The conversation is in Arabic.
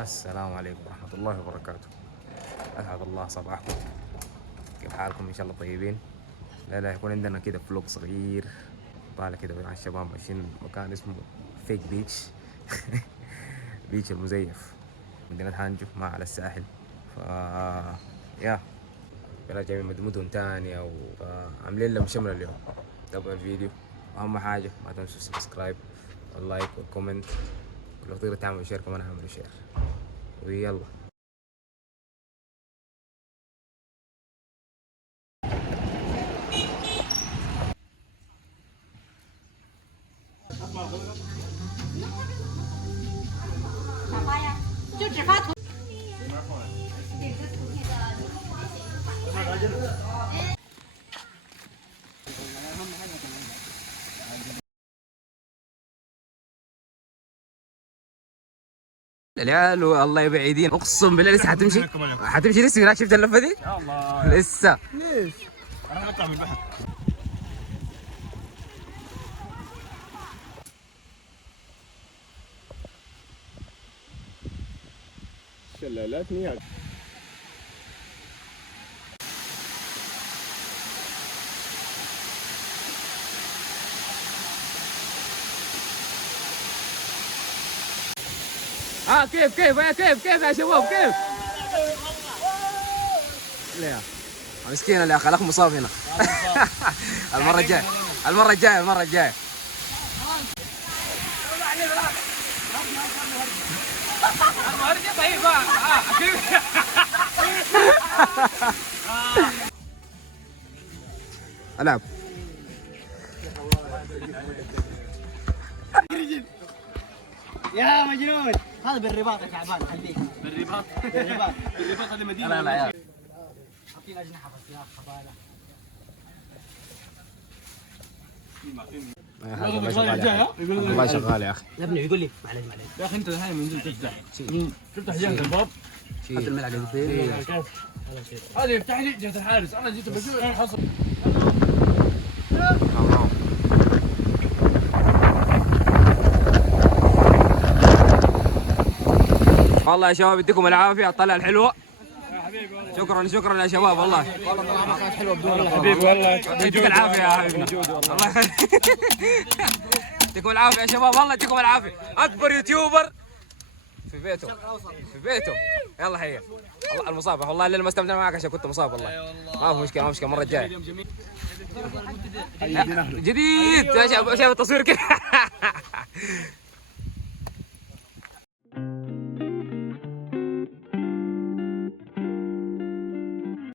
السلام عليكم ورحمة الله وبركاته. أسعد الله صباحكم. كيف حالكم؟ إن شاء الله طيبين. لا يكون عندنا كده فلوق صغير طالع كده مع الشباب ماشيين مكان اسمه فيك بيتش. بيتش المزيف، مدينة هانجو ما على الساحل. ف يا راجع من مدن تانية وعاملين لهم شمرة اليوم. تابعوا الفيديو، أهم حاجة ما تنسوا السبسكرايب واللايك والكومنت، ولو تقدروا تعملوا شير كمان اعملوا شير ويلا. العيال والله يبعدين، اقسم بالله لسه حتمشي لسه هناك. شفت اللفه دي؟ يا الله لسه. ليش؟ انا هطلع من البحر. شلالات نيات. كيف يا شباب كيف؟ ليه؟ مسكين الاخ، الاخ مصاب هنا. المره الجايه. طيب العب. يا مجنون هذا بالرباط يا تعبان خليك بالرباط هذه مدينه. لا يا حاطين اجنحه بس يا خباله. والله شغال يا اخي. يا ابني يقول لي معلش يا اخي انت الحين من جد تفتح جهه الباب. حط الملعقه فين؟ هذه يفتح لي جهه الحارس، انا جيت بجوع حصل. والله يا شباب يديكم العافيه على الطلعه الحلوه. يا حبيبي والله شكرا يا شباب والله. والله كانت حلوه بدون حبيبي والله. يديك العافيه يا حبيبنا. الله يخليك. يديكم العافيه يا شباب والله يديكم العافيه. اكبر يوتيوبر في بيته. يلا حيه والله المصاب. والله اللي ما استمتعنا معك عشان كنت مصاب. والله ما في مشكله المره الجايه. جديد شايف التصوير كده.